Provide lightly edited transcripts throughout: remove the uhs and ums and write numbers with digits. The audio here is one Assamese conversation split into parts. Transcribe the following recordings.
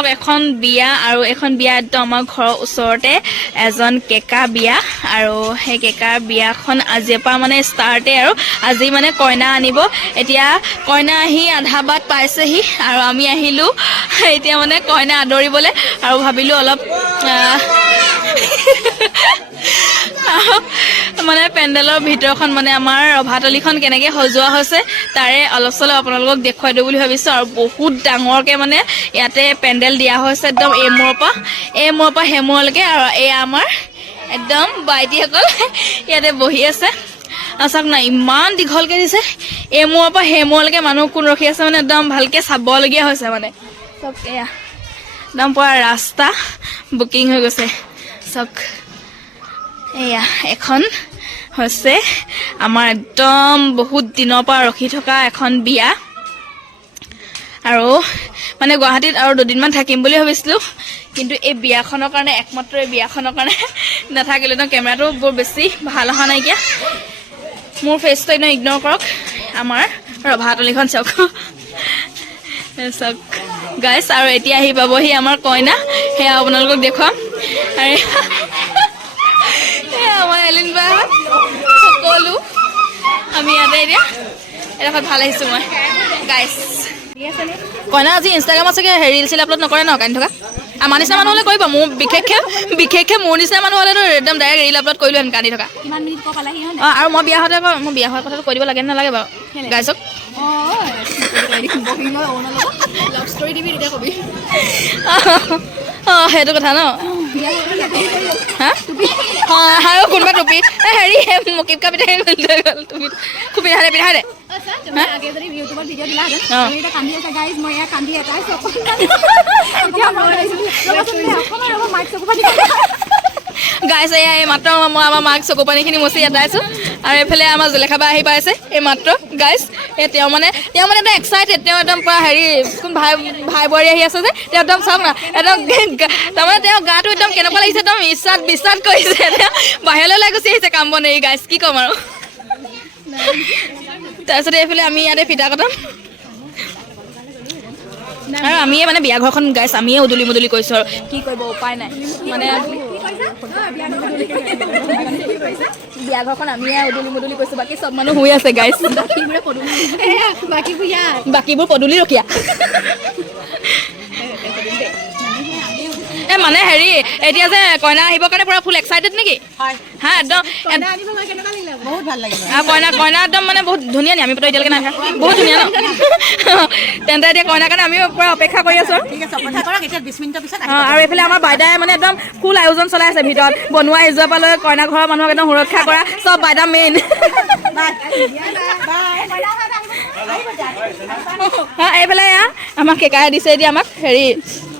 চাওক এখন বিয়া আৰু এখন বিয়া একদম আমাৰ ঘৰৰ ওচৰতে এজন কেকা বিয়া আৰু সেই কেকাৰ বিয়াখন আজিৰ পৰা মানে ষ্টাৰ্টে আৰু আজি মানে কইনা আনিব এতিয়া কইনা আহি আধা বাট পাইছেহি আৰু আমি আহিলো এতিয়া মানে কইনা আদৰিবলৈ আৰু ভাবিলো অলপ মানে পেণ্ডেলৰ ভিতৰখন মানে আমাৰ ৰভাতলিখন কেনেকৈ সজোৱা হৈছে তাৰে অলপ চলপ আপোনালোকক দেখুৱাই দিওঁ বুলি ভাবিছোঁ আৰু বহুত ডাঙৰকৈ মানে ইয়াতে পেণ্ডেল দিয়া হৈছে একদম এই মূৰৰ পৰা সেই মূৰলৈকে আৰু এয়া আমাৰ একদম বাইটিসকল ইয়াতে বহি আছে আৰু চাওক না ইমান দীঘলকৈ দিছে এই মূৰৰ পৰা সেই মূৰলৈকে মানুহ কোন ৰখি আছে মানে একদম ভালকৈ চাবলগীয়া হৈছে মানে চাওক এয়া একদম পুৰা ৰাস্তা বুকিং হৈ গৈছে চাওক এয়া এখন হৈছে আমাৰ একদম বহুত দিনৰ পৰা ৰখি থকা এখন বিয়া আৰু মানে গুৱাহাটীত আৰু দুদিনমান থাকিম বুলি ভাবিছিলোঁ কিন্তু এই বিয়াখনৰ কাৰণে একমাত্ৰ এই বিয়াখনৰ কাৰণে নাথাকিলোঁ ন কেমেৰাটো বৰ বেছি ভাল অহা নাইকিয়া মোৰ ফেচটো একদম ইগন'ৰ কৰক আমাৰ ৰভাতলিখন চাওক চাওক গাইছ আৰু এতিয়া আহি পাবহি আমাৰ কইনা সেয়া আপোনালোকক দেখুৱাম আৰু আমাৰ এলিন বা সকলো আমি ইয়াতে এতিয়া এডোখৰত ভাল আহিছোঁ মই গাইছ কইনা আজি ইনষ্টাগ্ৰামত চাগে ৰিল চিল আপলোড নকৰে ন কান্দি থকা আমাৰ নিচিনা মানুহ হ'লে কৰিব মোৰ বিশেষকৈ মোৰ নিচিনা মানুহ হ'লেতো একদম ডাইৰেক্ট ৰিল আপলোড কৰিলোঁ কান্দি থকা অঁ আৰু মই বিয়া হোৱাৰ কথাটো কৈ দিব লাগে নালাগে বাৰু গাইছক অঁ সেইটো কথা ন হা আৰু কোনোবা টুপি হেৰি মুকিবকা পিঠাই গ'ল টুপি খুব পিন্ধাই দে গাইছে এয়া এই মাত্ৰ মই আমাৰ মাক চকু পানীখিনি মচি আটাইছোঁ আৰু এইফালে আমাৰ জুলেখা বা আহি পাইছে এই মাত্ৰ গাইছ তেওঁ মানে একদম এক্সাইটেড তেওঁ একদম পুৰা হেৰি কোন ভাই বোৱাৰী আহি আছে যে তেওঁ একদম চাওক না একদম তাৰমানে তেওঁ গাটো একদম কেনেকুৱা লাগিছে একদম বিশ্বাস কৰিছে তেওঁ বাহিৰলৈ ওলাই গুচি আহিছে কাম বন এৰি গাইছ কি ক'ম আৰু তাৰপিছতে এইফালে আমি ইয়াতে ফিটা কটাম আৰু আমিয়ে মানে বিয়া ঘৰখন গাইছ আমিয়ে উদুলি মুদুলি কৰিছোঁ আৰু কি কৰিব উপায় নাই মানে বিয়া ঘৰখন আমিয়ে উদুলি মুদুলি কৰিছোঁ বাকী চব মানুহ শুই আছে গাইছ বাকীবোৰ পদূলি ৰখীয়া মানে হেৰি এতিয়া যে কইনা আহিবৰ কাৰণে পুৰা ফুল এক্সাইটেড নেকি হা একদম বহুত ভাল লাগিলে আৰু কইনা একদম মানে বহুত ধুনীয়া নি আমিতো এতিয়ালৈকে নাই বহুত ধুনীয়া ন তেন্তে এতিয়া কইনাৰ কাৰণে আমি পুৰা অপেক্ষা কৰি আছোঁ আৰু এইফালে আমাৰ বাইদাই মানে একদম ফুল আয়োজন চলাই আছে ভিতৰত বনোৱা সিজোৱাৰ পৰা লৈ কইনা ঘৰৰ মানুহক একদম সুৰক্ষা কৰা চব বাইদা মেইন এইফালে এয়া আমাক কেকাই দিছে এতিয়া আমাক হেৰি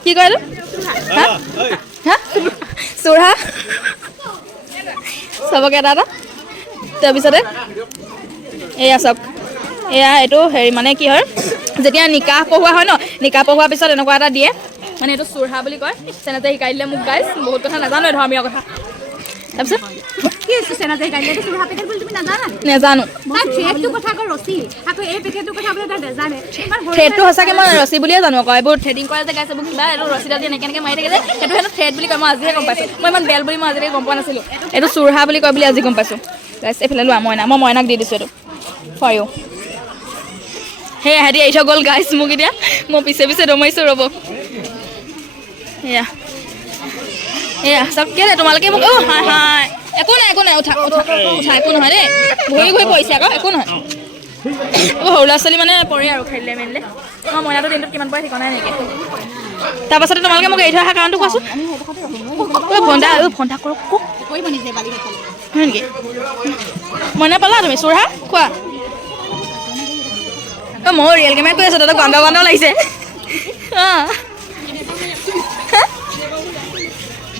কি কয় চুৰা চবকে এটা তাৰপিছতে এয়া চাওক এয়া এইটো হেৰি মানে কি হয় যেতিয়া নিকাহ পঢ়োৱা হয় ন নিকাহ পঢ়োৱাৰ পিছত এনেকুৱা এটা দিয়ে মানে এইটো চুৰহা বুলি কয় চেনেতে শিকাই দিলে মোক গাইছ বহুত কথা নাজানো ধৰ্মীয় কথা তাৰপিছত নেজানো থ্ৰেডটো সঁচাকৈ মই ৰছী বুলিয়ে জানো আকৌ এইবোৰ থ্ৰেডিং কৰা যে গাইছে কিবা এইটো ৰছীডাল দিয়ে এনেকৈ মাৰি থাকে যে সেইটো হেনো থ্ৰেড বুলি কয় মই আজিহে গম পাইছোঁ মই ইমান বেল বুলি মই আজিলৈকে গম পোৱা নাছিলোঁ এইটো চুৰহা বুলি কয় বুলি আজি গম পাইছোঁ গাইছ এইফালে লোৱা মই মইনাক দি দিছোঁ এইটো ফৰ ইউ সেই হেৰি এৰি থৈ গ'ল গাইছ মোক এতিয়া মই পিছে দমাইছোঁ ৰ'ব এয়া চব কেলে তোমালোকে মোক হাই একো নাই উঠা একো নহয় দেই ঘূৰি পৰিছে আকৌ একো নহয় সৰু ল'ৰা ছোৱালী মানে পৰে আৰু খেলিলে মেলিলে মই মইনাটো দিনটোত কিমান পৰে ঠিকনাই নেকি তাৰপাছতে তোমালোকে মোক এৰি থৈ অহা কাৰণটো কোৱাচোন ফোন এটা কৰক হয় নেকি মইনা পালা তুমি চুৰহা কোৱা মই ৰিয়েল কেমেৰা কৈ আছোঁ তাতে গন্ধ লাগিছে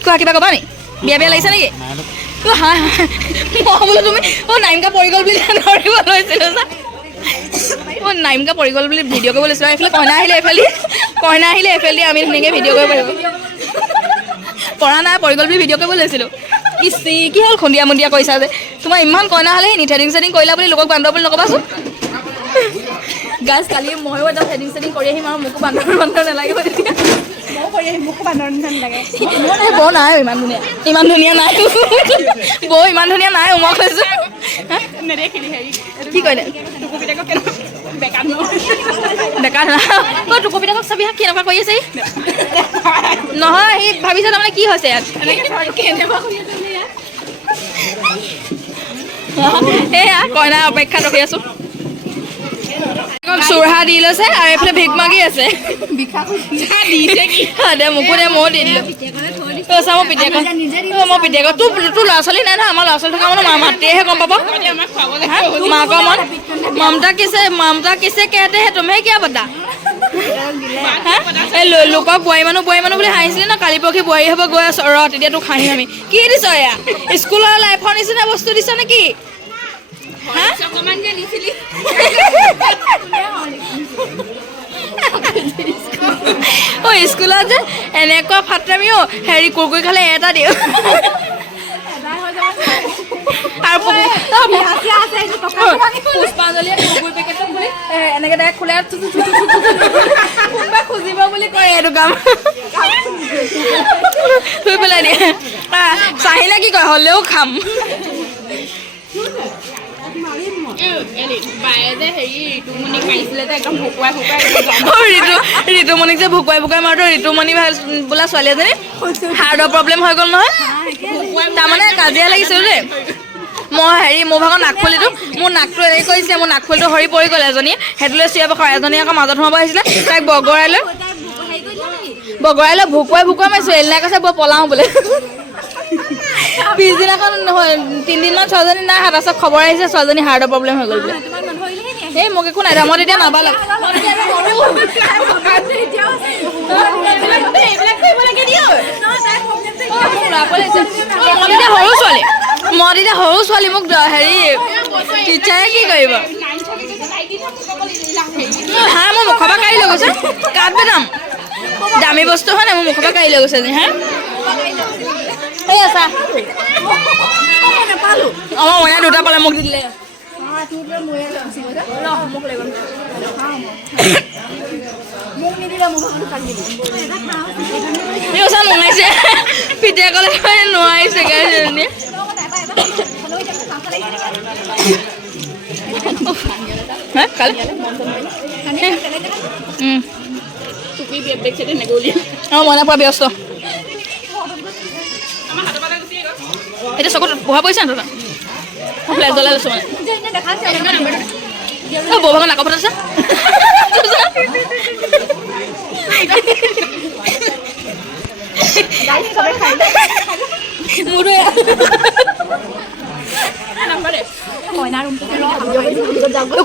কোৱা কিবা ক'বা নি বিয়া লাগিছে নেকি বোলো তুমি নাইমকা পৰি গ'ল বুলি ধৰিব লৈছিলোঁ নাইমকা পৰি গ'ল বুলি ভিডিঅ' কৰিব লৈছিলোঁ এইফালে কইনা আহিলে এইফালে আমি ধুনীয়াকৈ ভিডিঅ' কৰিব পাৰিব পৰা নাই পৰি গ'ল বুলি ভিডিঅ' কৰিব লৈছিলোঁ কি হ'ল খুন্দিয়া মুন্দিয়া কৰিছা যে তোমাৰ ইমান কইনা হ'লে নি থ্ৰেডিং চেডিং কৰিলা বুলি লোকক বান্ধৱ বুলি নক'বাচোন গাইজ কালি ময়ো একদম থ্ৰেডিং চেডিং কৰি আহিম আৰু মোকো বান্ধৱ নালাগিব তেতিয়া বৌ নাই ইমান ধুনীয়া নাই বৌ ইমান ধুনীয়া নাই মই কৈছো কি কৰিলে বেকাৰ নহয় টুকু পিতাকক চাবি কেনেকুৱা কৰি আছে নহয় সি ভাবিছে তাৰমানে কি হৈছে ইয়াত এয়া কইনা অপেক্ষাত ৰখি আছো চুৰহা দি লৈছে আৰু এইফালে ভিক মাগি আছে মোকো দে ময়ো দি দিলো চা মই পিটিয়াক তোৰ ল'ৰা ছোৱালী নাই নহয় আমাৰ ল'ৰা ছোৱালী থকা মানে মাতিয়েহে গম পাব মাকৰ মন মমতা কিছে কেতে হে তুমি কিয় বতা এই লোকক বোৱাৰী মানুহ বুলি হাঁহিছিলে ন কালি পৰহি বোৱাৰী হ'ব গৈ আছো ৰ তেতিয়া তোক হাঁহিম আমি কি দিছ এয়া স্কুলৰ লাইফৰ নিচিনা বস্তু দিছ নেকি স্কুলত যে এনেকুৱা ফাটলামিও হেৰি কুৰকুৰি খালে এটা দিওঁ পুষ্পাঞ্জলিয়ে কুৰকুৰি পেকেটটো খুলি এনেকে ডাইৰেক্ট খোলে কোনোবাই খুজিব বুলি কয় এইটো কাম ধুই পেলাই দিয়ে চাহিলে কি কয় হ'লেও খাম ঋতুমণিক যে ভুকুৱাই মাৰোঁ ঋতুমণি বোলা ছোৱালী এজনী হাৰ্টৰ প্ৰব্লেম হৈ গ'ল নহয় তাৰমানে কাজিয়া লাগিছিল দেই মই মোৰ ভাগৰ নাকফুলিটো মোৰ নাকটো এনেকৈ কৰিছে মোৰ নাকফুলিটো সৰি পৰি গ'ল এজনীয়ে সেইটোলৈ চিঞৰ বাখৰ এজনী আকৌ মাজত সোমাব আহিছিলে তাইক বগৰাই লৈ ভুকুৱাই মাৰিছোঁ এলিনাই কৈছে বৌ পলাওঁ বোলে পিছদিনাখন নহয় 3 দিনমান ছোৱালীজনী নাই তাৰপিছত খবৰ আহিছে ছোৱালীজনী হাৰ্টৰ প্ৰব্লেম হৈ গ'ল বোলে এই মোক একো নাই মই তেতিয়া নাবালক মই তেতিয়া সৰু ছোৱালী মোক হেৰি টিচাৰে কি কৰিব হা মই মুখৰ পৰা কাঢ়ি লৈ গৈছে কাঠ বেদাম দামী বস্তু হয় নাই মোৰ মুখৰ পৰা কাঢ়ি লৈ গৈছে হা এই আছা আমাৰ মইনা দুটা পালে মোক দি দিলে নোৱাৰিছে পিতেকলে নোৱাৰিছে মইনা পৰা ব্যস্ত এতিয়া চকুত বহা পৰিছে ন ফ্লেছ জ্বলাই লৈছো মানে বৌ ভাগৰ নাকৰ আছে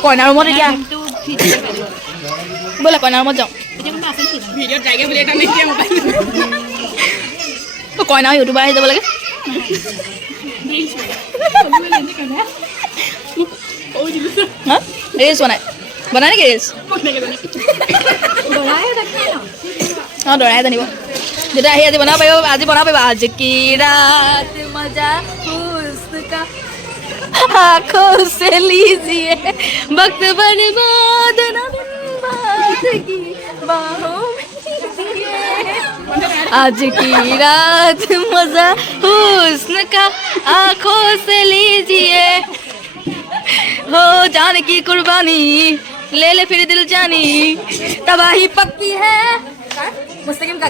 কইনা ৰুমত এতিয়া বোলে কইনা ৰুমত যাওঁ কইনা ইউটিউবাৰ আহি যাব লাগে ৰিলচ বনাই নেকি ৰিলচ অঁ দৰাই জানিব যেতিয়া আহি আজি বনাব পাৰিব আজ কি ৰাত মজা উস্কা आँखों से लीजिए वक्त बर्बाद न बात की बाहों में आज की रात मजा हुस्न का आँखों से लीजिए हो जान की कुर्बानी ले ले फिर दिल जानी तबाही पक्की है मुस्तकिम का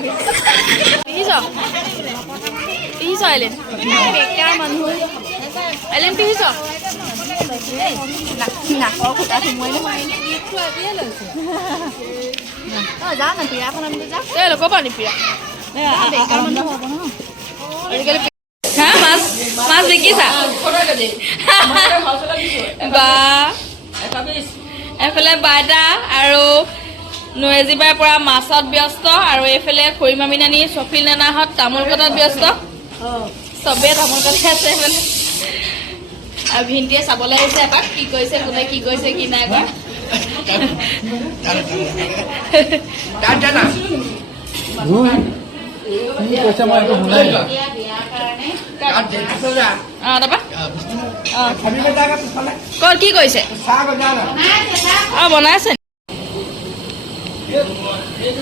एलेन बेकार मानुह एलेन पिहिस नाকৰ খুটা সোমোৱাই নহয় যা না পিৰাখন আনিব যা এই লোক পানী পিৰা বেকাৰ মানুহ হ'ব ন আজিকালি হা মাছ দেখিছা বা এফালে বাইদা আৰু নৈজিবাৰ পৰা মাছত ব্যস্ত আৰু এইফালে খুৰীমামী নানি চফিল নানাহঁত তামোল কটাত ব্যস্ত চবে তামোল কটাই আছে মানে আৰু ভিনটিয়ে চাবলৈ আহিছে এপাক কি কৈছে কোনে কি কৈছে কি নাই কৰা কি কৈছে বনাই আছে আৰু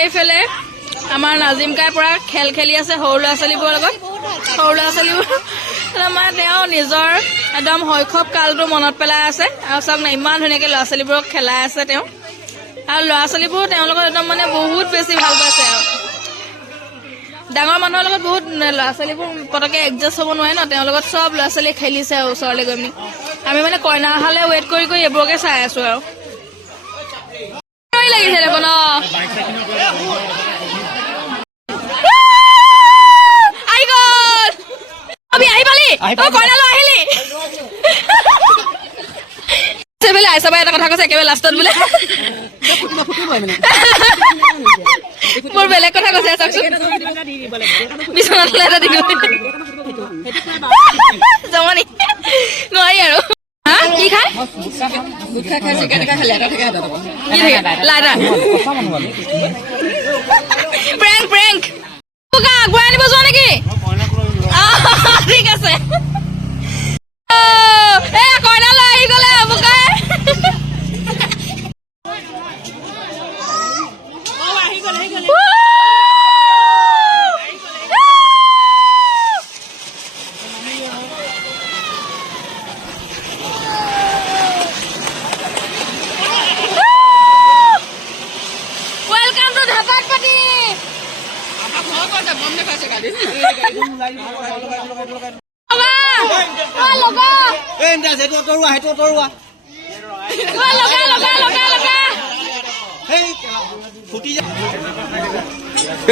এইফালে আমাৰ নাজিম কাই পৰা খেল খেলি আছে সৰু ল'ৰা ছোৱালীবোৰৰ লগত। সৰু ল'ৰা ছোৱালীবোৰ মানে তেওঁ নিজৰ একদম শৈশৱ কালটো মনত পেলাই আছে। আৰু চাওক না ইমান ধুনীয়াকৈ ল'ৰা ছোৱালীবোৰক খেলাই আছে তেওঁ। আৰু ল'ৰা ছোৱালীবোৰ তেওঁলোকক একদম মানে বহুত বেছি ভাল পাইছে। আৰু ডাঙৰ মানুহৰ লগত বহুত ল'ৰা ছোৱালীবোৰ পটককৈ এডজাষ্ট হ'ব নোৱাৰে ন, তেওঁৰ লগত চব ল'ৰা ছোৱালীয়ে খেলিছে আৰু ওচৰলৈ গৈ পিনি। আমি মানে কইনা অহালৈ ৱেইট কৰি কৰি এইবোৰকে চাই আছো। আৰু লাগিছে দেখোন আহি পালি কইনালৈ আহিলি। আইচাবাই এটা কথা কৈছে একেবাৰে লাষ্টত বোলে মোৰ বেলেগ কথা কৈছে চাওকচোন। বিচনাত এটা দি জমনি নোৱাৰি আৰু কি খায় প্ৰেংক প্ৰেংক আগবঢ়াই আনিব যোৱা নেকি? ঠিক আছে কইনালৈ আহি গলে বোকাই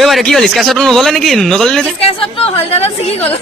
বাইদেউ কি হ'ল স্কেচটো নগলে নেকি? নগলে স্কেচটো হলদাৰত ছিগি গ'ল।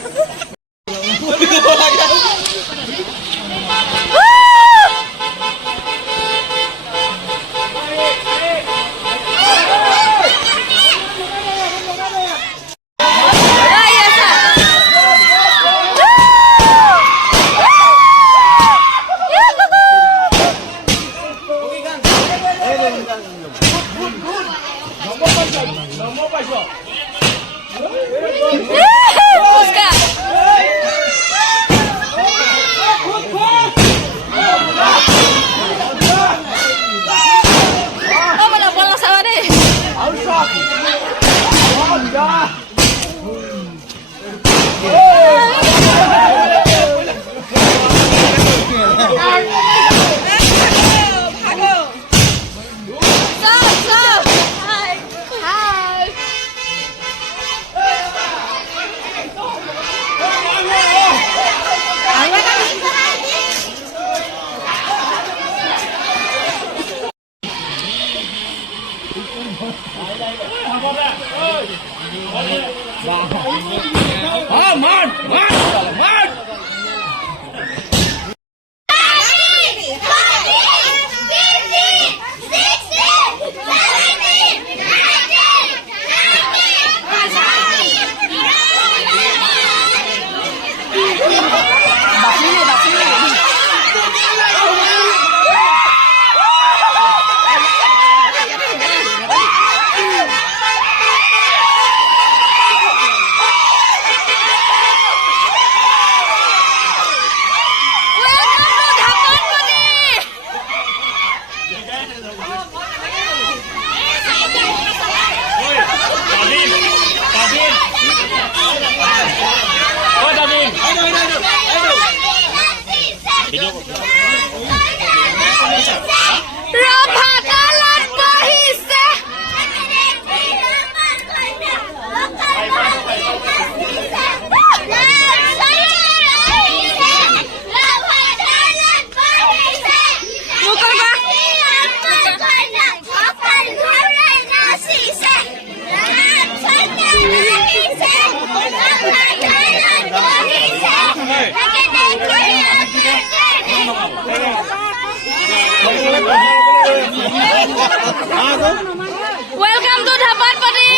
Welcome to Dhapat Pati.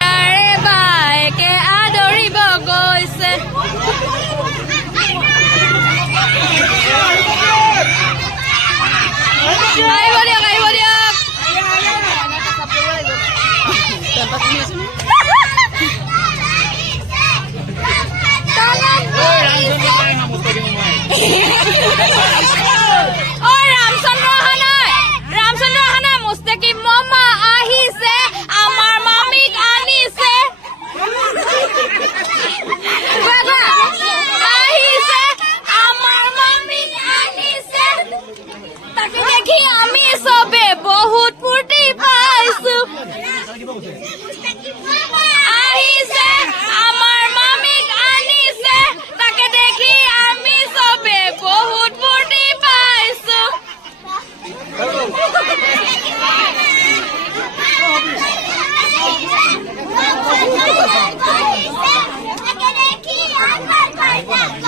Are bhai ke adoribo goise. Ai bodiak. Ramchandra অহা নাই, ৰামচন্দ্ৰ অহা নাই। মুস্তাকিম মামা আহিছে, আমাৰ মামীক আনিছে। আহিছে, আমাৰ মামীক আনিছে। তাকে দেখি আমি চবে বহুত ফূৰ্তি পাইছো। আহিছে, আমাৰ মামীক আনিছে। তাকে দেখি আমি চবে বহুত ফূৰ্তি পাইছো।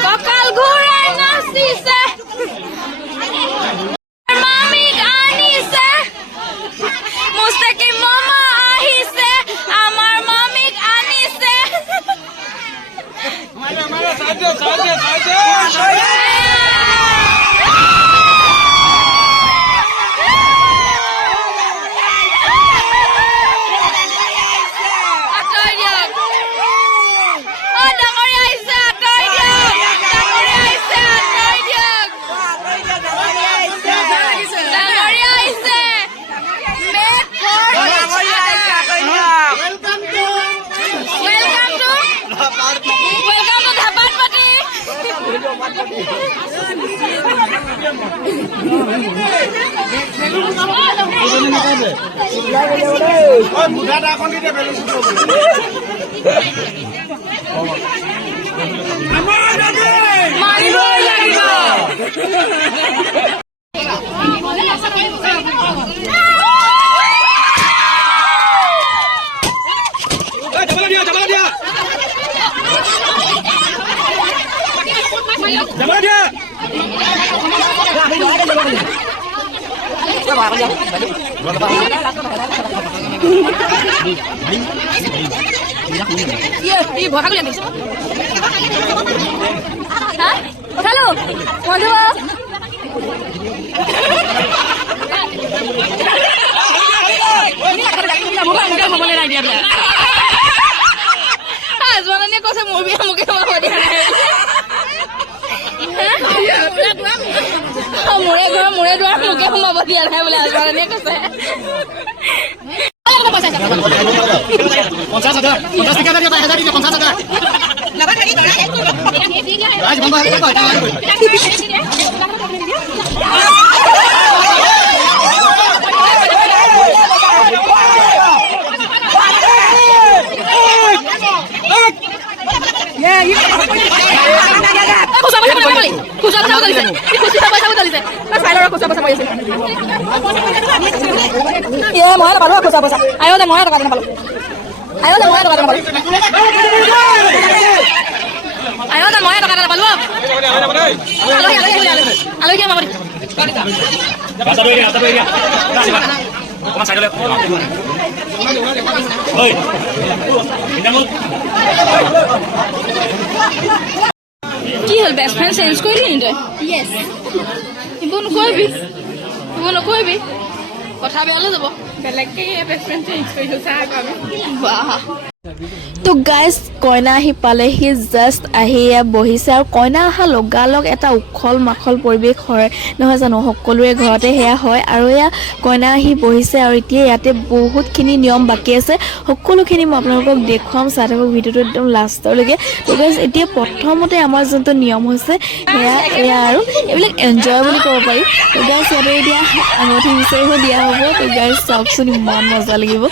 কঁকাল ঘূৰাই নাচিছে, মামীক আনিছে। মুস্তাকিম মামা আহিছে, আমাৰ মামীক আনিছে। আঁতৰাই দিয়ক। ডাঙৰীয়া আহিছে, আঁতৰাই দিয়ক। ডাঙৰীয়া আহিছে, আঁতৰাই দিয়ক। ডাঙৰীয়া আহিছে। Make for welcome to ধাপাত পাতি। মাৰিবই লাগিব। Halo, waduh. Jualannya kok saya mobil mungkin mau dia. Mulai dua mungkin mau dia boleh jualannya ke saya. Ayo deh, mau ada kata lu. Halo, ya, Mama. কি হল বেস্ট ফ্রেন্ড চেঞ্জ কৰিলি নি তই? ইয়েস। ইবোৰ নকৰিবি কথা বেয়ালৈ যাব। বেলেগকে বেস্ট ফ্ৰেন্ড চেঞ্জ কৰিলো চাহ আমি। বাহ। তো গাইজ কইনা আহি পালেহি, জাষ্ট আহি বহিছে আৰু কইনা অহা লগালগ এটা উখল মাখল পৰিৱেশ হয় নহয় জানো, সকলোৰে ঘৰতে সেয়া হয়। আৰু এয়া কইনা আহি বহিছে আৰু এতিয়া ইয়াতে বহুতখিনি নিয়ম বাকী আছে, সকলোখিনি মই আপোনালোকক দেখুৱাম। চাই থাকক ভিডিঅ'টো একদম লাষ্টলৈকে। তো গাইজ এতিয়া প্ৰথমতে আমাৰ যোনটো নিয়ম হৈছে এয়া আৰু এইবিলাক এনজয় বুলি ক'ব পাৰি। তো গাইজ ইয়াতে এতিয়া আঙুঠি বিচাৰিব দিয়া হ'ব। তো গাইজ চাওকচোন, ইমান মজা লাগিব।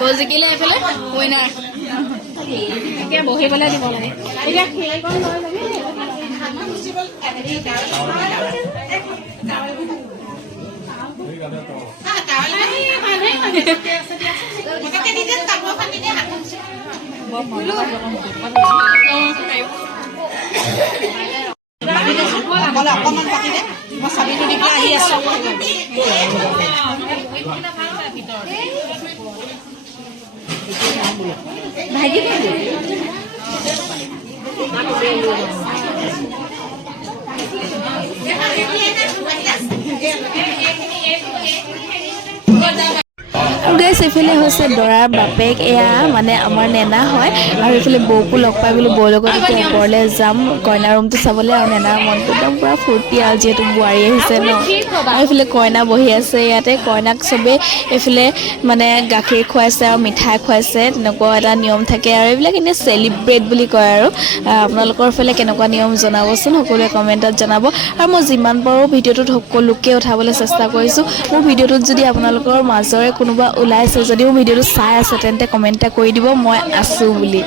বজিকিলে এফালে উইনাৰ এতিয়া বহিবলৈ দিব লাগে। এতিয়া খেলখন লৈ লাগে অকণমান পাতি দে মই চাবিটো দি পেলাই আহি আছোঁ ভাইটি আৰু গাইছ এইফালে হৈছে দৰাৰ বাপেক এয়া মানে আমাৰ নেনা হয় আৰু এইফালে বৌকো লগ পাই বোলো বৌৰ লগত এতিয়া ওপৰলৈ যাম কইনা ৰুমটো চাবলৈ আৰু নেনাৰ মনটো একদম পূৰা ফূৰ্তি আৰু যিহেতু বোৱাৰী আহিছে ন আৰু এইফালে কইনা বহি আছে ইয়াতে কইনাক চবেই এইফালে মানে গাখীৰ খুৱাইছে আৰু মিঠাই খুৱাইছে তেনেকুৱা এটা নিয়ম থাকে আৰু এইবিলাক এনেই চেলিব্ৰেট বুলি কয় আৰু আপোনালোকৰ ফালে কেনেকুৱা নিয়ম জনাবচোন সকলোৱে কমেণ্টত জনাব আৰু মই যিমান পাৰোঁ ভিডিঅ'টোত সকলোকে উঠাবলৈ চেষ্টা কৰিছোঁ মোৰ ভিডিঅ'টোত যদি আপোনালোকৰ মাজৰে কোনোবা ওলাইছে যদিও ভিডিঅ'টো চাই আছে তেন্তে কমেণ্ট এটা কৰি দিব মই আছোঁ বুলি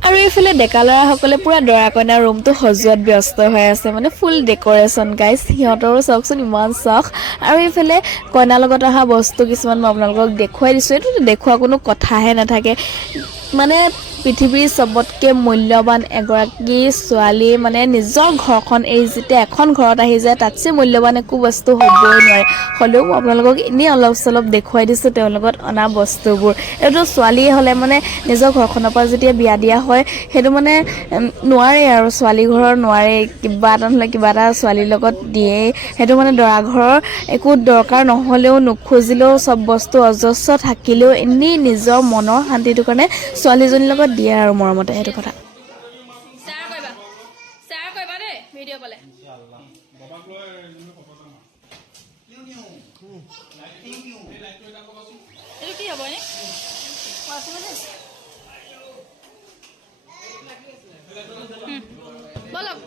আৰু এইফালে ডেকা ল'ৰাসকলে পুৰা দৰা কইনাৰ ৰুমটো সজোৱাত ব্যস্ত হৈ আছে মানে ফুল ডেক'ৰেশ্যন গাইজ সিহঁতৰো চাওকচোন ইমান চখ আৰু এইফালে কইনাৰ লগত অহা বস্তু কিছুমান মই আপোনালোকক দেখুৱাই দিছোঁ এইটো দেখুওৱা কোনো কথাহে নাথাকে মানে পৃথিৱীৰ চবতকৈ মূল্যৱান এগৰাকী ছোৱালী মানে নিজৰ ঘৰখন এৰি যেতিয়া এখন ঘৰত আহি যায় তাতছে মূল্যৱান একো বস্তু হ'বই নোৱাৰে হ'লেও মই আপোনালোকক এনেই অলপ চলপ দেখুৱাই দিছোঁ তেওঁৰ লগত অনা বস্তুবোৰ এইটো ছোৱালী হ'লে মানে নিজৰ ঘৰখনৰ পৰা যেতিয়া বিয়া দিয়া হয় সেইটো মানে নোৱাৰে আৰু ছোৱালী ঘৰৰ নোৱাৰে কিবা এটা নহ'লে কিবা এটা ছোৱালীৰ লগত দিয়েই সেইটো মানে দৰা ঘৰৰ একো দৰকাৰ নহ'লেও নোখোজিলেও চব বস্তু অজস্ৰ থাকিলেও এনেই নিজৰ মনৰ শান্তিটোৰ কাৰণে ছোৱালীজনীৰ লগত দিয়ে আৰু মৰমতে সেইটো কথা ভিডিঅ' পালে এইটো কি হ'ব এনে বলক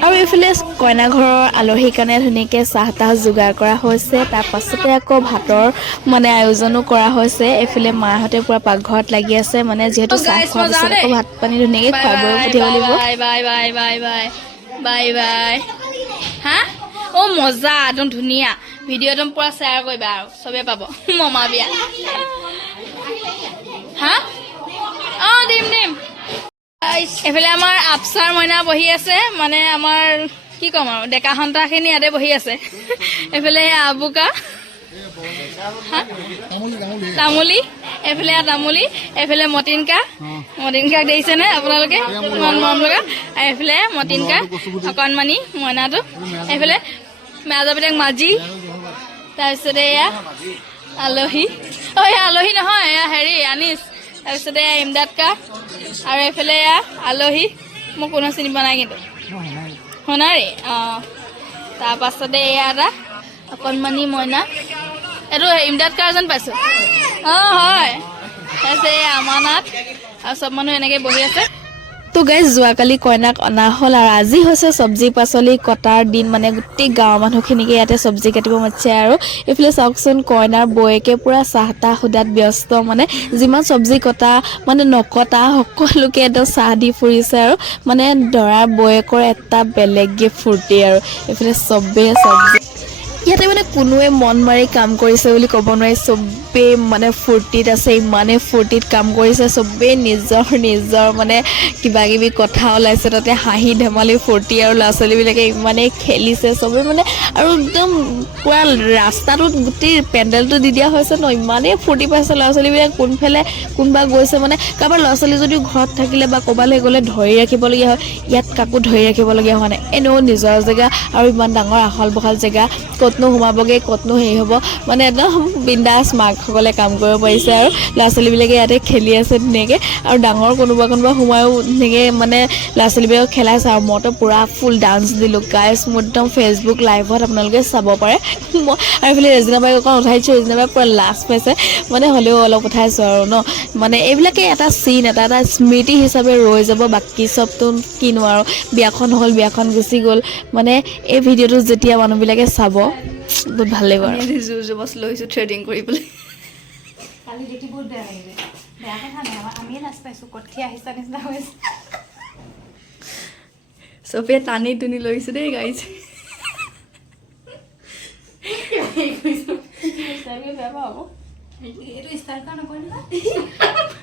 আৰু এইফালে কইনা ঘৰৰ আলহীৰ কাৰণে ধুনীয়াকৈ চাহ তাহ যোগাৰ কৰা হৈছে তাৰ পাছতে আকৌ ভাতৰ মানে আয়োজনো কৰা হৈছে এইফালে মাহঁতে পুৰা পাকঘৰত লাগি আছে মানে যিহেতু চাহ খোৱাৰ পিছত আকৌ ভাত পানী ধুনীয়াকৈ খুৱাই বৈ পঠিয়াব লাগিব বাই বাই হা অ মজা একদম ধুনীয়া ভিডিঅ' একদম পুৰা শ্বেয়াৰ কৰিবা আৰু চবেই পাব মামা বিয়া হা অ দিম এইফালে আমাৰ আপচাৰ মইনা বহি আছে মানে আমাৰ কি ক'ম আৰু ডেকা সন্তাখিনি ইয়াতে বহি আছে এইফালে আবুকা তামুলী এইফালে তামুলী এইফালে মতিনকাক দেখিছেনে আপোনালোকে ইমান মৰম লগা এইফালে মতিনকা অকণমানি মইনাটো এইফালে মেজাপিতাক মাজি তাৰপিছতে এয়া আলহী অ এয়া আলহী নহয় এয়া হেৰি আনিছ তাৰপিছতে ইমদাদকা আৰু এইফালে এয়া আলহী মোক কোনো চিনি পোৱা নাই কিন্তু সোণাৰী অঁ তাৰপাছতে এয়া এটা অকণমানি মইনা এইটো ইমদাদকা এজন পাইছোঁ অঁ হয় তাৰপিছত এই আমানাথ আৰু চব মানুহ এনেকৈ বহি আছে তো গাইজ যোৱাকালি কইনাক অনা হ'ল আৰু আজি হৈছে চব্জি পাচলি কটাৰ দিন মানে গোটেই গাঁৱৰ মানুহখিনিকে ইয়াতে চব্জি কাটিব মাতিছে আৰু এইফালে চাওকচোন কইনাৰ বৌয়েকে পূৰা চাহ তাহ সোধাত ব্যস্ত মানে যিমান চব্জি কটা মানে নকটা সকলোকে একদম চাহ দি ফুৰিছে আৰু মানে দৰাৰ বৌয়েকৰ এটা বেলেগে ফূৰ্তি আৰু এইফালে চবেই চব্জি ইয়াতে মানে কোনোৱে মন মাৰি কাম কৰিছে বুলি ক'ব নোৱাৰি চবেই মানে ফূৰ্তিত আছে ইমানে ফূৰ্তিত কাম কৰিছে চবেই নিজৰ মানে কিবা কিবি কথা ওলাইছে তাতে হাঁহি ধেমালি ফূৰ্তি আৰু ল'ৰা ছোৱালীবিলাকে ইমানেই খেলিছে চবেই মানে আৰু একদম পূৰা ৰাস্তাটোত গোটেই পেণ্ডেলটো দি দিয়া হৈছে ন ইমানেই ফূৰ্তি পাইছে ল'ৰা ছোৱালীবিলাক কোনফালে কোনোবা গৈছে মানে কাৰোবাৰ ল'ৰা ছোৱালী যদিও ঘৰত থাকিলে বা ক'ৰবালৈ গ'লে ধৰি ৰাখিবলগীয়া হয় ইয়াত কাকো ধৰি ৰাখিবলগীয়া হোৱা নাই এনেও নিজৰ জেগা আৰু ইমান ডাঙৰ আহল বহল জেগা ক'ত ক'তনো সোমাবগৈ ক'তনো হেৰি হ'ব মানে একদম বিন্দাছ মাকসকলে কাম কৰিব পাৰিছে আৰু ল'ৰা ছোৱালীবিলাকে ইয়াতে খেলি আছে ধুনীয়াকৈ আৰু ডাঙৰ কোনোবা সোমায়ো ধুনীয়াকৈ মানে ল'ৰা ছোৱালীবিলাকক খেলাইছে আৰু মইতো পূৰা ফুল ডান্স দিলোঁ গাইজ মোৰ একদম ফেচবুক লাইভত আপোনালোকে চাব পাৰে মই আৰু এইফালে ৰেজিনা বাইক অকণ উঠাইছোঁ ৰেজিনা বাই পূৰা লাজ পাইছে মানে হ'লেও অলপ উঠাইছোঁ আৰু ন মানে এইবিলাকে এটা চিন এটা স্মৃতি হিচাপে ৰৈ যাব বাকী চবতো কিনো আৰু বিয়াখন হ'ল বিয়াখন গুচি গ'ল মানে এই ভিডিঅ'টো যেতিয়া মানুহবিলাকে চাব বহুত ভাল লাগিব আৰু জোৰ জবছ লৈছোঁ থ্ৰেডিং কৰিবলৈ কালি দেখি বহুত বেয়া লাগিলে বেয়া কথা নহয় আমিয়ে লাজ পাইছোঁ কঠীয়া আহিছা নিচিনা হৈছে চবে টানি টুনি লৈছোঁ দেই গাইজ এইটো ষ্টাইল কৰা নকৰিলে